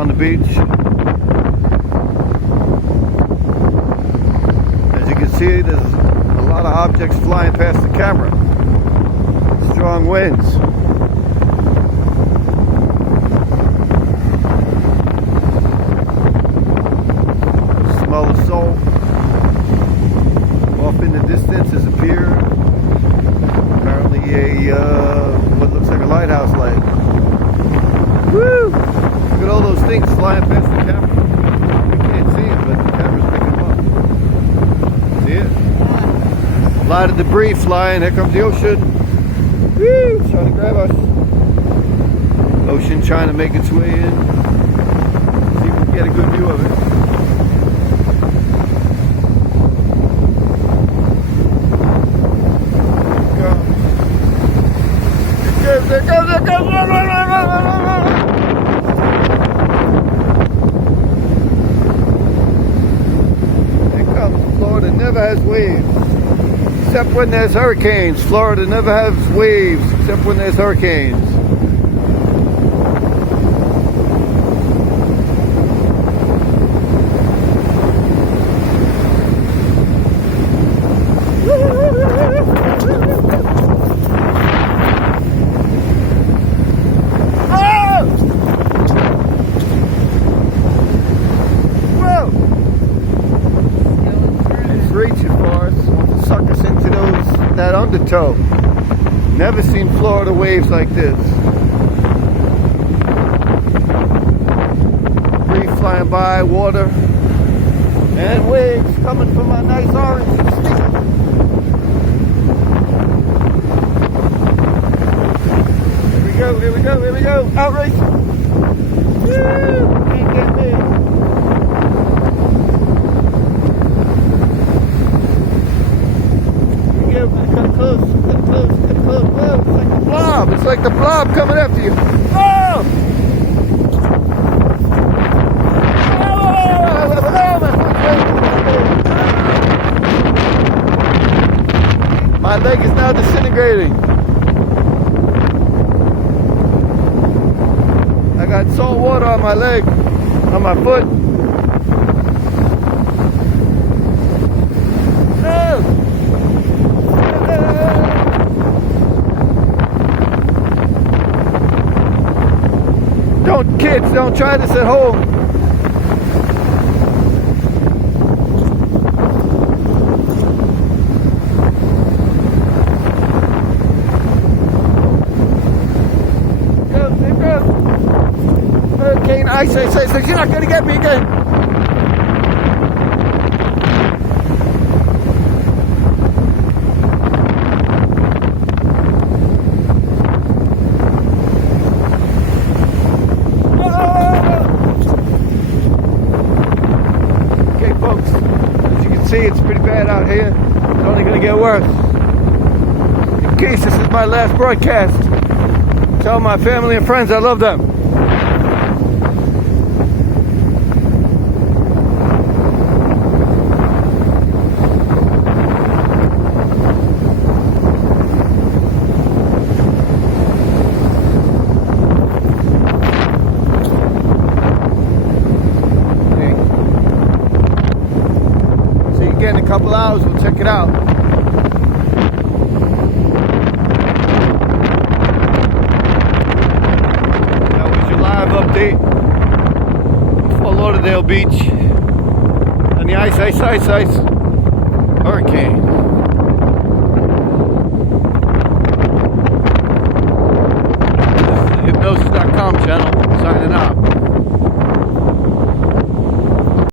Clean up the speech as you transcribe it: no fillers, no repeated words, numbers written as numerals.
on the beach. As you can see, there's a lot of objects flying past the camera. Strong winds. Smell of salt. Off in the distance is a pier. Apparently what looks like a lighthouse light. Woo! Look at all those things flying past the camera. You can't see it, but the camera's picking them up. See it? A lot of debris flying. Here comes the ocean. Woo! It's trying to grab us. Ocean trying to make its way in. See if we can get a good view of it. There goes. Here comes. Florida never has waves, except when there's hurricanes. Florida never has waves, except when there's hurricanes. Reaching for us, wants to suck us into that undertow. Never seen Florida waves like this. Breeze flying by, water, and waves coming from my nice orange stick. Here we go, outrace. Woo! Can't get me. Cut close. Whoa, it's like the blob. It's like the blob coming after you. Oh! My leg is now disintegrating. I got salt water on my leg, on my foot. Kids, don't try this at home. There goes. Hurricane ice. You're not going to get me again. See, it's pretty bad out here. It's only going to get worse. In case this is my last broadcast, tell my family and friends I love them. In a couple hours, we'll check it out. That was your live update from Fort Lauderdale Beach on the ice hurricane.